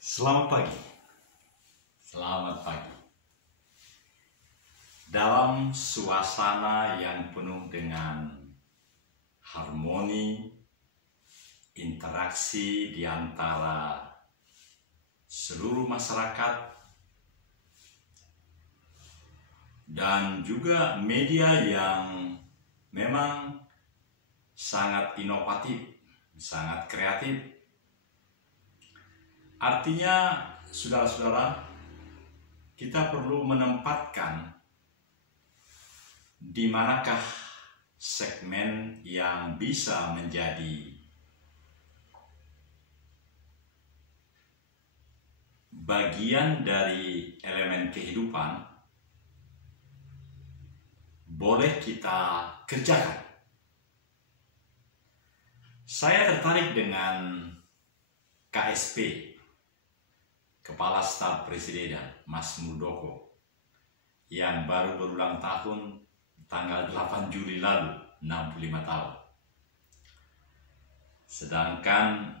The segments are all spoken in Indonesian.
Selamat pagi. Selamat pagi. Dalam suasana yang penuh dengan harmoni, interaksi di antara seluruh masyarakat, dan juga media yang memang sangat inovatif, sangat kreatif. Artinya, saudara-saudara, kita perlu menempatkan di manakah segmen yang bisa menjadi bagian dari elemen kehidupan, boleh kita kerjakan. Saya tertarik dengan KSP, Kepala Staf Presiden Mas Muldoko, yang baru berulang tahun tanggal 8 Juli lalu, 65 tahun. Sedangkan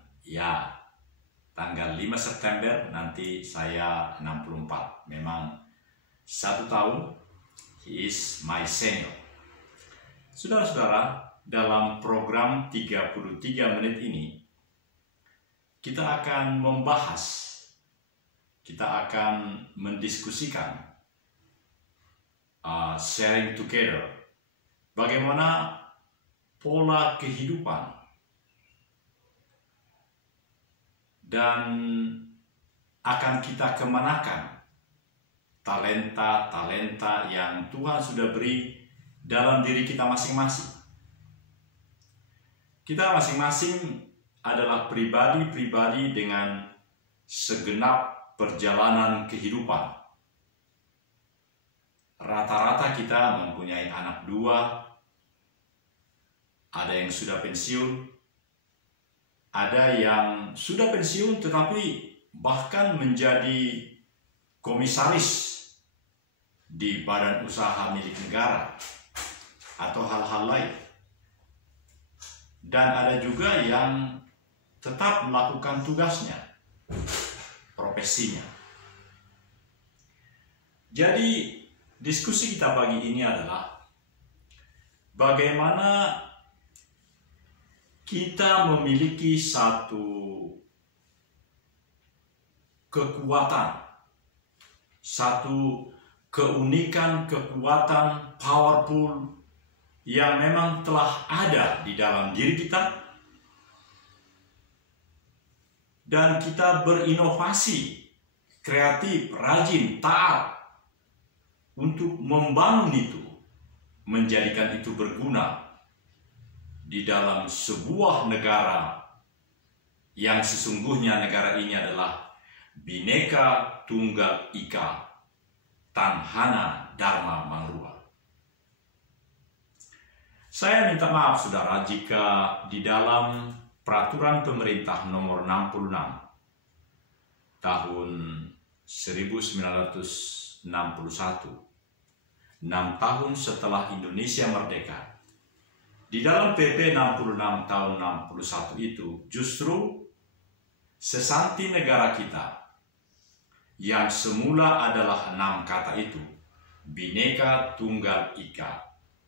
tanggal 5 September nanti saya 64. Memang 1 tahun, he is my senior. Saudara-saudara, dalam program 33 menit ini, kita akan membahas, kita akan mendiskusikan, sharing together, bagaimana pola kehidupan dan akan kita kemanakan talenta-talenta yang Tuhan sudah beri dalam diri kita masing-masing. Kita masing-masing adalah pribadi-pribadi dengan segenap perjalanan kehidupan. Rata-rata kita mempunyai anak 2, ada yang sudah pensiun, ada yang sudah pensiun tetapi bahkan menjadi komisaris di badan usaha milik negara atau hal-hal lain. Dan ada juga yang tetap melakukan tugasnya, profesinya. Jadi diskusi kita pagi ini adalah bagaimana kita memiliki satu kekuatan, satu keunikan, kekuatan powerful yang memang telah ada di dalam diri kita, dan kita berinovasi, kreatif, rajin, taat untuk membangun itu, menjadikan itu berguna di dalam sebuah negara yang sesungguhnya negara ini adalah Bhinneka Tunggal Ika, Tanhana Dharma Mangrua. Saya minta maaf saudara jika di dalam Peraturan Pemerintah Nomor 66 Tahun 1961, 6 tahun setelah Indonesia merdeka, di dalam PP 66 tahun 61 itu justru sesanti negara kita yang semula adalah 6 kata itu, Bhinneka Tunggal Ika,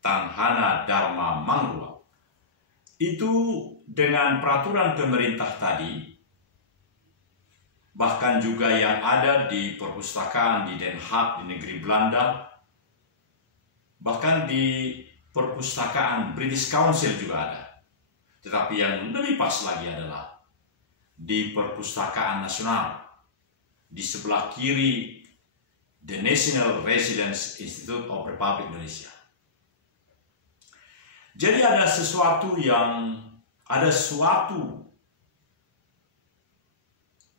Tanhana Dharma Mangrua, itu dengan peraturan pemerintah tadi, bahkan juga yang ada di perpustakaan di Den Haag di negeri Belanda, bahkan di perpustakaan British Council juga ada. Tetapi yang lebih pas lagi adalah di perpustakaan nasional, di sebelah kiri The National Residence Institute of Republic Indonesia. Jadi ada suatu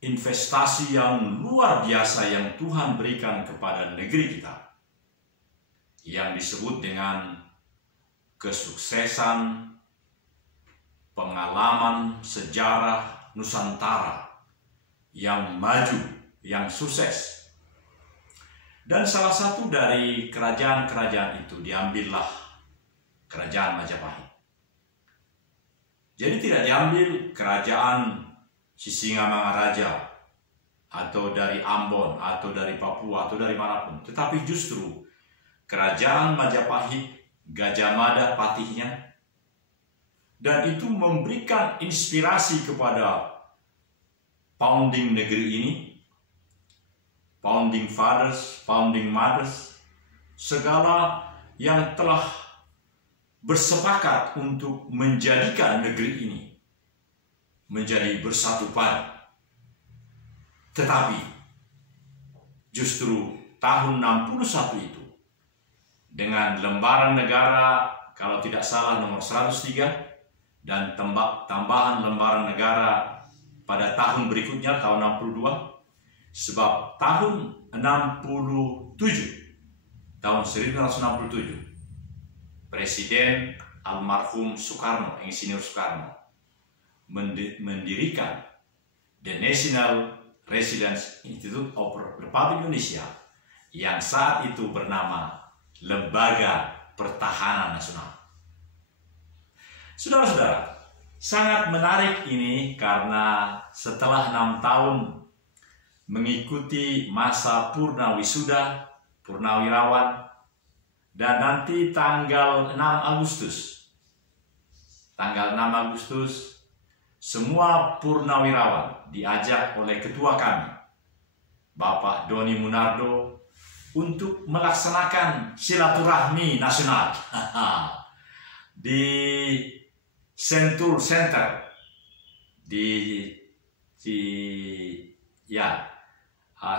investasi yang luar biasa yang Tuhan berikan kepada negeri kita, yang disebut dengan kesuksesan, pengalaman sejarah Nusantara yang maju, yang sukses. Dan salah satu dari kerajaan-kerajaan itu diambillah Kerajaan Majapahit. Jadi tidak diambil kerajaan Sisingamangaraja atau dari Ambon, atau dari Papua, atau dari manapun. Tetapi justru kerajaan Majapahit, Gajah Mada patihnya, dan itu memberikan inspirasi kepada founding negeri ini, founding fathers, founding mothers, segala yang telah bersepakat untuk menjadikan negeri ini menjadi bersatu padu. Tetapi justru tahun 61 itu, dengan lembaran negara, kalau tidak salah nomor 103, dan tambahan lembaran negara pada tahun berikutnya, tahun 62, sebab tahun 1967, Presiden almarhum Soekarno, Insinyur Soekarno, mendirikan The National Residence Institute of Republik Indonesia yang saat itu bernama Lembaga Pertahanan Nasional. Saudara-saudara, sangat menarik ini karena setelah 6 tahun mengikuti masa purna wisuda, purnawirawan, dan nanti tanggal 6 Agustus, semua purnawirawan diajak oleh ketua kami, Bapak Doni Munardo, untuk melaksanakan silaturahmi nasional di Sentul Center,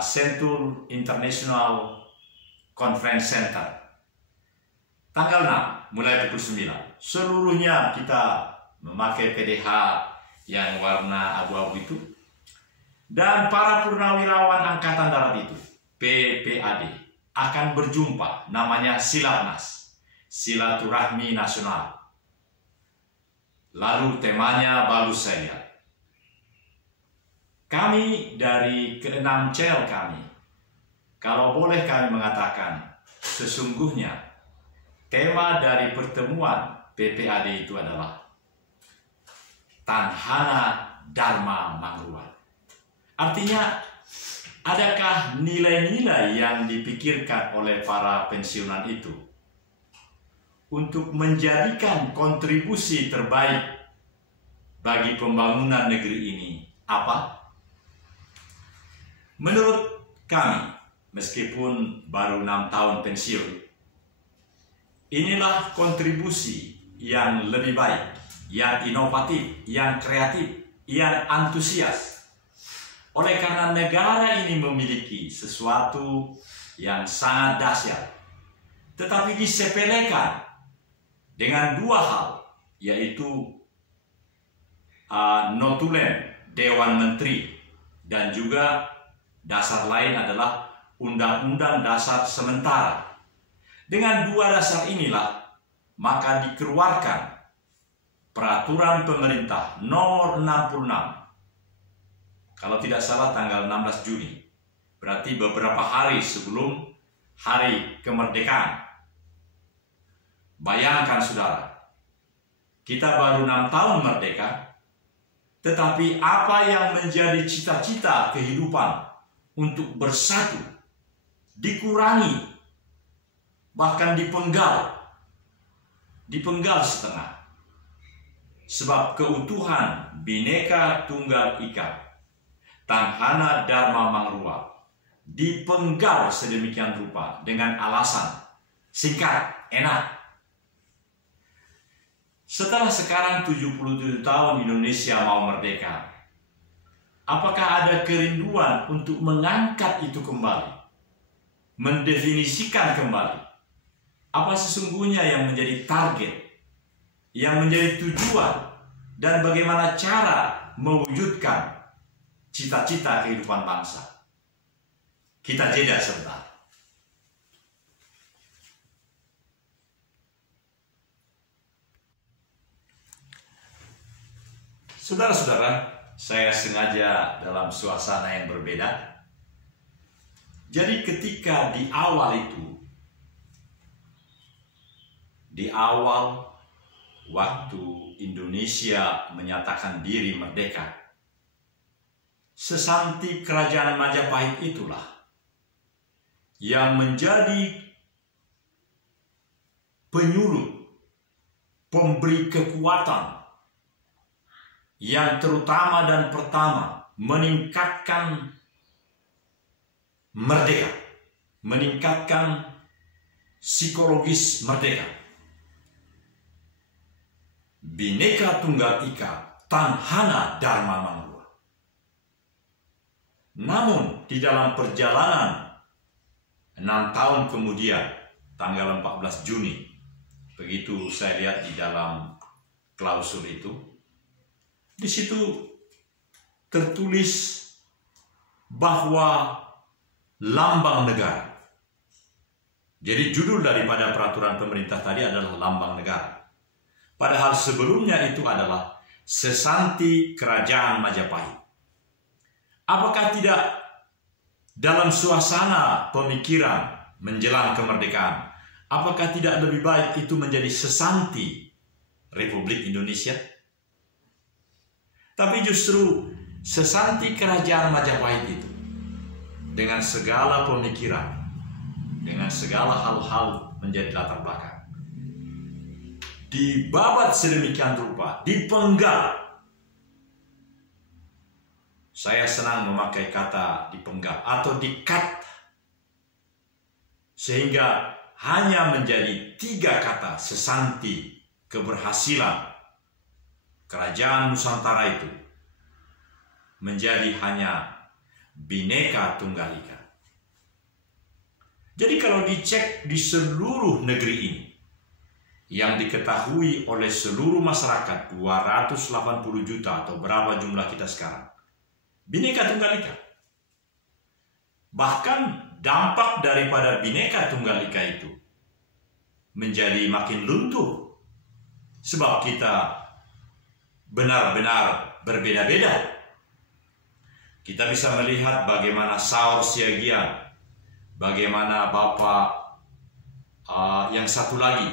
Sentul International Conference Center. Tanggal 6, mulai pukul 9. Seluruhnya kita memakai PDH yang warna abu-abu itu. Dan para purnawirawan Angkatan Darat itu, PPAD, akan berjumpa, namanya Silatnas, Silaturahmi Nasional. Lalu temanya bagus saya lihat. Kami dari ke-6 channel kami, kalau boleh kami mengatakan, sesungguhnya tema dari pertemuan PPAD itu adalah Tanhana Dharma Mangruan. Artinya, adakah nilai-nilai yang dipikirkan oleh para pensiunan itu untuk menjadikan kontribusi terbaik bagi pembangunan negeri ini? Apa? Menurut kami, meskipun baru 6 tahun pensiun, inilah kontribusi yang lebih baik, yang inovatif, yang kreatif, yang antusias. Oleh karena negara ini memiliki sesuatu yang sangat dahsyat, tetapi disepelekan dengan 2 hal, yaitu notulen Dewan Menteri, dan juga dasar lain adalah Undang-Undang Dasar Sementara. Dengan 2 dasar inilah maka dikeluarkan Peraturan Pemerintah Nomor 66, kalau tidak salah tanggal 16 Juni, berarti beberapa hari sebelum Hari Kemerdekaan. Bayangkan saudara, kita baru 6 tahun merdeka, tetapi apa yang menjadi cita-cita kehidupan untuk bersatu dikurangi, bahkan dipenggal setengah. Sebab keutuhan Bhinneka Tunggal Ika, Tanhana Dharma Mangruan, dipenggal sedemikian rupa dengan alasan singkat, enak. Setelah sekarang 77 tahun Indonesia mau merdeka, apakah ada kerinduan untuk mengangkat itu kembali? Mendefinisikan kembali apa sesungguhnya yang menjadi target, yang menjadi tujuan, dan bagaimana cara mewujudkan cita-cita kehidupan bangsa. Kita jeda sebentar. Saudara-saudara, saya sengaja dalam suasana yang berbeda. Jadi ketika di awal waktu Indonesia menyatakan diri merdeka, sesanti kerajaan Majapahit itulah yang menjadi penyulut, pemberi kekuatan yang terutama dan pertama meningkatkan merdeka, meningkatkan psikologis merdeka. Bhinneka Tunggal Ika, Tanhana Dharma Mangrua. Namun di dalam perjalanan 6 tahun kemudian, tanggal 14 Juni, begitu saya lihat di dalam klausul itu, di situ tertulis bahwa lambang negara. Jadi judul daripada peraturan pemerintah tadi adalah lambang negara. Padahal sebelumnya itu adalah sesanti kerajaan Majapahit. Apakah tidak dalam suasana pemikiran menjelang kemerdekaan, apakah tidak lebih baik itu menjadi sesanti Republik Indonesia? Tapi justru sesanti kerajaan Majapahit itu dengan segala pemikiran, dengan segala hal-hal menjadi latar belakang, dibabat sedemikian rupa, dipenggal. Saya senang memakai kata dipenggal atau di-cut, sehingga hanya menjadi 3 kata sesanti keberhasilan kerajaan Nusantara itu menjadi hanya Bhinneka Tunggal Ika. Jadi kalau dicek di seluruh negeri ini, yang diketahui oleh seluruh masyarakat 280 juta atau berapa jumlah kita sekarang, Bhinneka Tunggal Ika. Bahkan dampak daripada Bhinneka Tunggal Ika itu menjadi makin luntur, sebab kita benar-benar berbeda-beda. Kita bisa melihat bagaimana Saur Siagian, bagaimana Bapak yang satu lagi,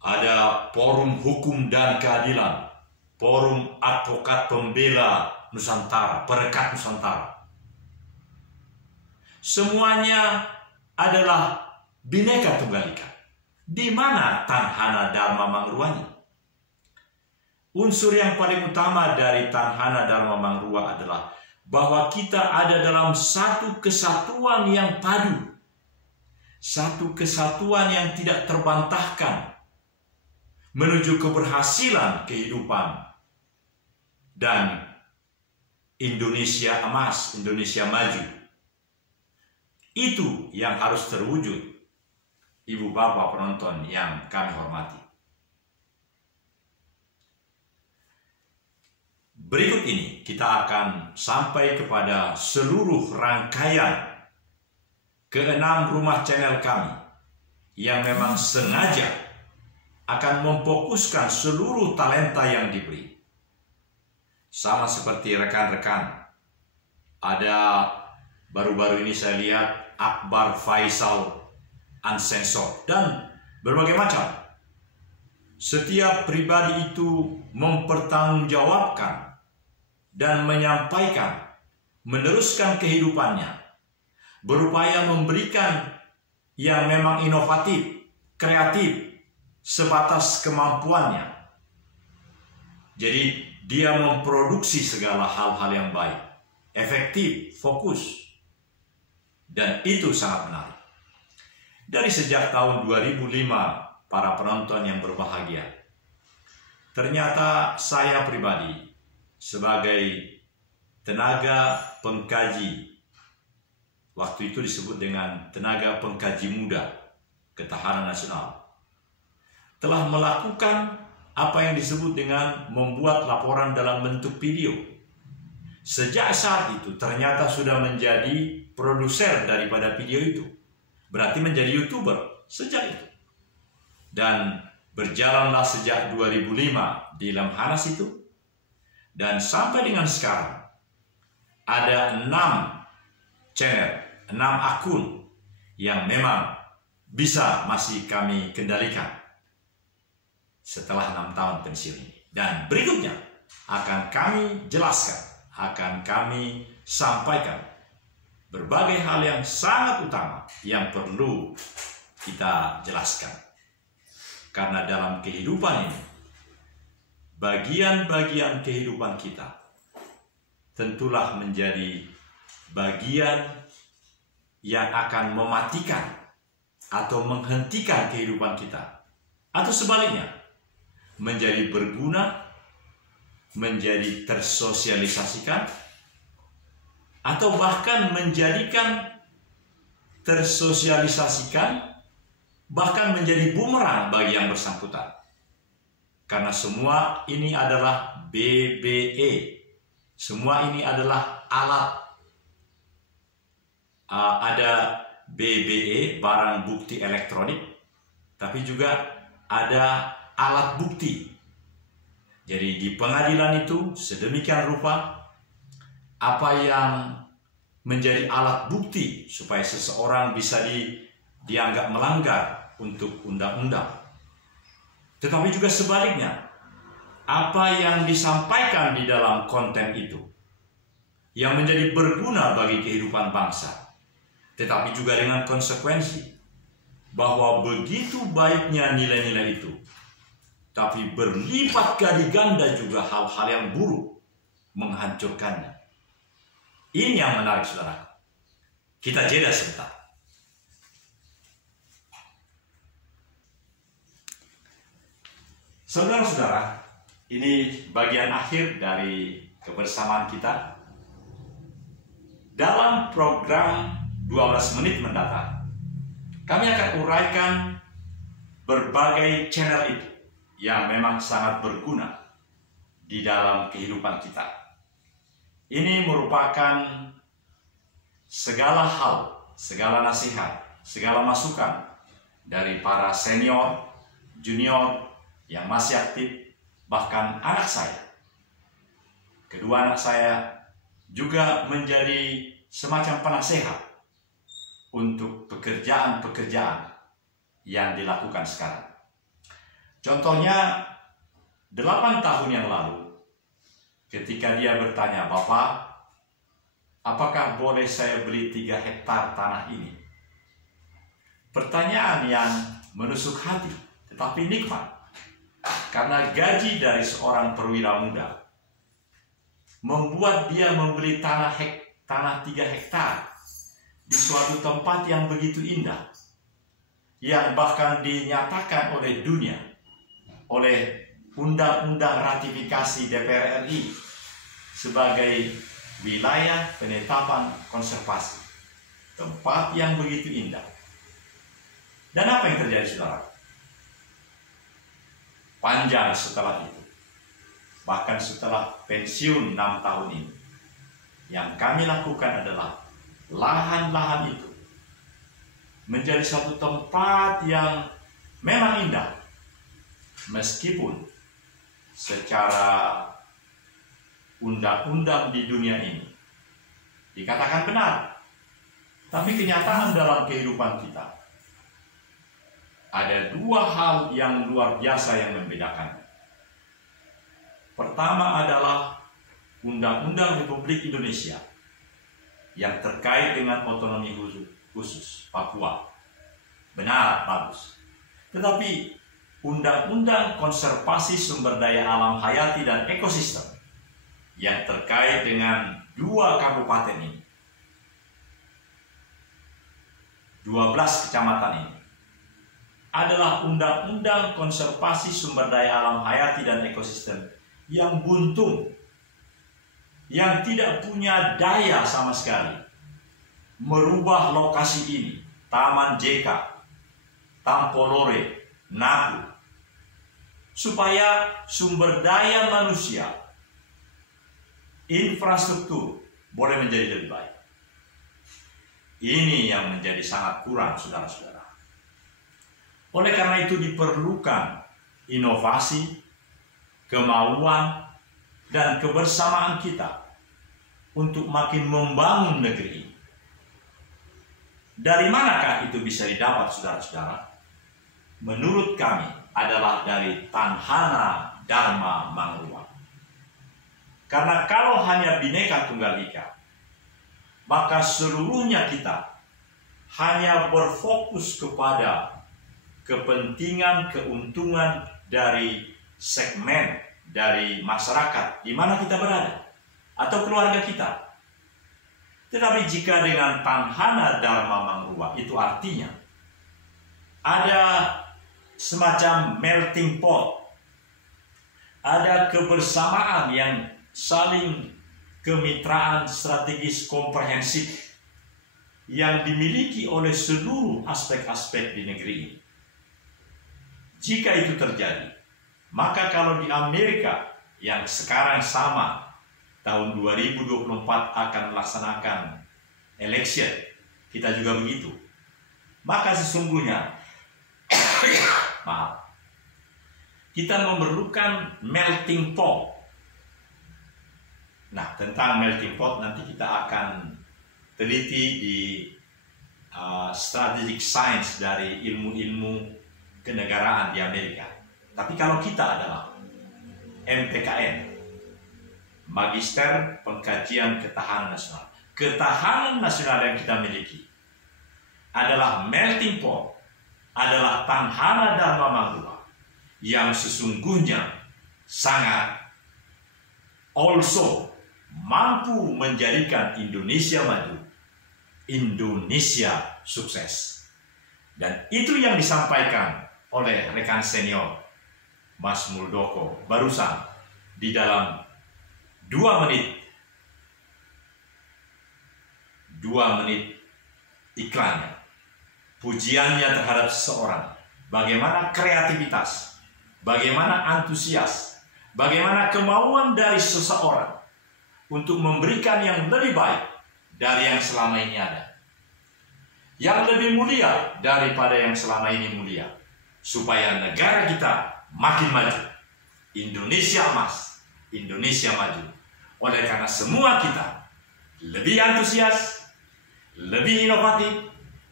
ada Forum Hukum dan Keadilan, Forum Advokat Pembela Nusantara, Perekat Nusantara. Semuanya adalah Bhinneka Tunggal Ika. Di mana Tanhana Dharma Mangruanya? Unsur yang paling utama dari Tanhana Dharma Mangrua adalah bahwa kita ada dalam satu kesatuan yang padu, satu kesatuan yang tidak terbantahkan, menuju keberhasilan kehidupan dan Indonesia emas, Indonesia maju. Itu yang harus terwujud, Ibu Bapak penonton yang kami hormati. Berikut ini kita akan sampai kepada seluruh rangkaian ke-6 rumah channel kami yang memang sengaja akan memfokuskan seluruh talenta yang diberi. Sama seperti rekan-rekan, ada baru-baru ini saya lihat Akbar Faisal Uncensored dan berbagai macam. Setiap pribadi itu mempertanggungjawabkan dan menyampaikan, meneruskan kehidupannya, berupaya memberikan yang memang inovatif, kreatif, sebatas kemampuannya. Jadi dia memproduksi segala hal-hal yang baik, efektif, fokus, dan itu sangat menarik. Dari sejak tahun 2005, para penonton yang berbahagia, ternyata saya pribadi sebagai tenaga pengkaji, waktu itu disebut dengan tenaga pengkaji muda Ketahanan Nasional, telah melakukan apa yang disebut dengan membuat laporan dalam bentuk video. Sejak saat itu ternyata sudah menjadi produser daripada video itu, berarti menjadi YouTuber sejak itu. Dan berjalanlah sejak 2005 di Lemhanas itu, dan sampai dengan sekarang ada 6 channel, 6 akun yang memang bisa masih kami kendalikan setelah 6 tahun pensiun ini. Dan berikutnya akan kami jelaskan akan kami sampaikan berbagai hal yang sangat utama yang perlu kita jelaskan. Karena dalam kehidupan ini, bagian-bagian kehidupan kita tentulah menjadi bagian yang akan mematikan atau menghentikan kehidupan kita. Atau sebaliknya, menjadi berguna, menjadi tersosialisasikan, atau bahkan menjadikan tersosialisasikan, bahkan menjadi bumerang bagi yang bersangkutan. Karena semua ini adalah BBE. Semua ini adalah alat. Ada BBE, barang bukti elektronik, tapi juga ada alat bukti. Jadi di pengadilan itu sedemikian rupa apa yang menjadi alat bukti supaya seseorang bisa dianggap melanggar untuk undang-undang. Tetapi juga sebaliknya, apa yang disampaikan di dalam konten itu yang menjadi berguna bagi kehidupan bangsa, tetapi juga dengan konsekuensi bahwa begitu baiknya nilai-nilai itu, tapi berlipat kali ganda juga hal-hal yang buruk menghancurkannya. Ini yang menarik, saudara. Kita jeda sebentar. Saudara-saudara, ini bagian akhir dari kebersamaan kita. Dalam program 12 menit mendatang, kami akan uraikan berbagai channel itu yang memang sangat berguna di dalam kehidupan kita. Ini merupakan segala hal, segala nasihat, segala masukan dari para senior, junior yang masih aktif, bahkan anak saya. Kedua anak saya juga menjadi semacam penasehat untuk pekerjaan-pekerjaan yang dilakukan sekarang. Contohnya, 8 tahun yang lalu, ketika dia bertanya, "Bapak, apakah boleh saya beli 3 hektar tanah ini?" Pertanyaan yang menusuk hati, tetapi nikmat. Karena gaji dari seorang perwira muda membuat dia membeli tanah 3 hektar di suatu tempat yang begitu indah, yang bahkan dinyatakan oleh dunia, oleh undang-undang ratifikasi DPR RI sebagai wilayah penetapan konservasi, tempat yang begitu indah. Dan apa yang terjadi, saudara? Panjang setelah itu, bahkan setelah pensiun 6 tahun ini, yang kami lakukan adalah lahan-lahan itu menjadi satu tempat yang memang indah, meskipun secara undang-undang di dunia ini dikatakan benar, tapi kenyataan dalam kehidupan kita ada 2 hal yang luar biasa yang membedakan. Pertama adalah Undang-Undang Republik Indonesia yang terkait dengan otonomi khusus Papua. Benar, bagus. Tetapi Undang-Undang Konservasi Sumber Daya Alam Hayati dan Ekosistem yang terkait dengan 2 kabupaten ini, 12 kecamatan ini, adalah Undang-Undang Konservasi Sumber Daya Alam Hayati dan Ekosistem yang buntung, yang tidak punya daya sama sekali merubah lokasi ini, Taman JK, Tampolore, Nahu, supaya sumber daya manusia, infrastruktur boleh menjadi lebih baik. Ini yang menjadi sangat kurang, saudara-saudara. Oleh karena itu diperlukan inovasi, kemauan, dan kebersamaan kita untuk makin membangun negeri ini. Dari manakah itu bisa didapat, saudara-saudara? Menurut kami adalah dari Tanhana Dharma Mangruang. Karena kalau hanya Bhinneka Tunggal Ika, maka seluruhnya kita hanya berfokus kepada kepentingan, keuntungan dari segmen, dari masyarakat di mana kita berada, atau keluarga kita. Tetapi jika dengan Tanhana Dharma Mangruwa, itu artinya ada semacam melting pot, ada kebersamaan yang saling kemitraan strategis komprehensif yang dimiliki oleh seluruh aspek-aspek di negeri ini. Jika itu terjadi, maka kalau di Amerika yang sekarang sama tahun 2024 akan melaksanakan election, kita juga begitu. Maka sesungguhnya maaf, kita memerlukan melting pot. Nah, tentang melting pot nanti kita akan teliti di strategic science dari ilmu-ilmu kenegaraan di Amerika. Tapi kalau kita adalah MPKN, Magister Pengkajian Ketahanan Nasional, ketahanan nasional yang kita miliki adalah melting pot, adalah Tanhana Dharma Mangruwa yang sesungguhnya sangat also mampu menjadikan Indonesia maju, Indonesia sukses. Dan itu yang disampaikan oleh rekan senior Mas Muldoko barusan di dalam 2 menit iklannya. Pujiannya terhadap seseorang, bagaimana kreativitas, bagaimana antusias, bagaimana kemauan dari seseorang untuk memberikan yang lebih baik dari yang selama ini ada, yang lebih mulia daripada yang selama ini mulia, supaya negara kita makin maju, Indonesia emas, Indonesia maju. Oleh karena semua kita lebih antusias, lebih inovatif,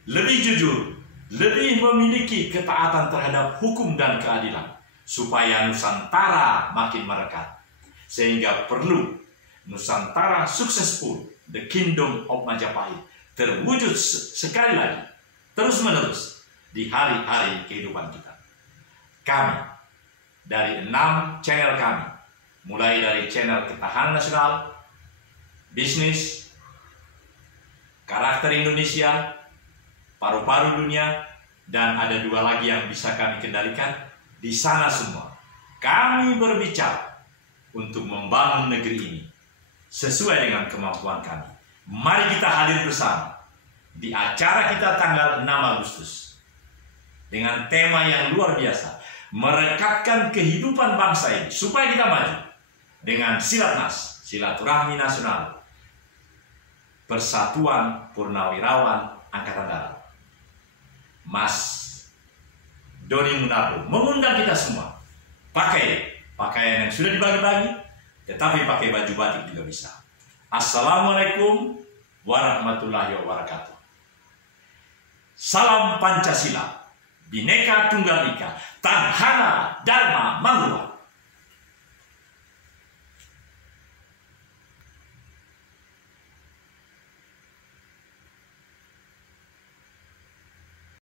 lebih jujur, lebih memiliki ketaatan terhadap hukum dan keadilan, supaya Nusantara makin merekat. Sehingga perlu Nusantara successful, the kingdom of Majapahit, terwujud sekali lagi, terus menerus di hari-hari kehidupan kita. Kami dari 6 channel kami, mulai dari channel Ketahanan Nasional, Bisnis, Karakter Indonesia, Paru-paru Dunia, dan ada 2 lagi yang bisa kami kendalikan. Di sana semua kami berbicara untuk membangun negeri ini sesuai dengan kemampuan kami. Mari kita hadir bersama di acara kita tanggal 6 Agustus dengan tema yang luar biasa, merekatkan kehidupan bangsa ini supaya kita maju dengan Silatnas, Silaturahmi Nasional, Persatuan Purnawirawan Angkatan Darat. Mas Doni Munardo mengundang kita semua pakai pakaian yang sudah dibagi-bagi, tetapi pakai baju batik juga bisa. Assalamualaikum warahmatullahi wabarakatuh. Salam Pancasila, Bhinneka Tunggal Ika, Tanhana Dharma Mangruwa.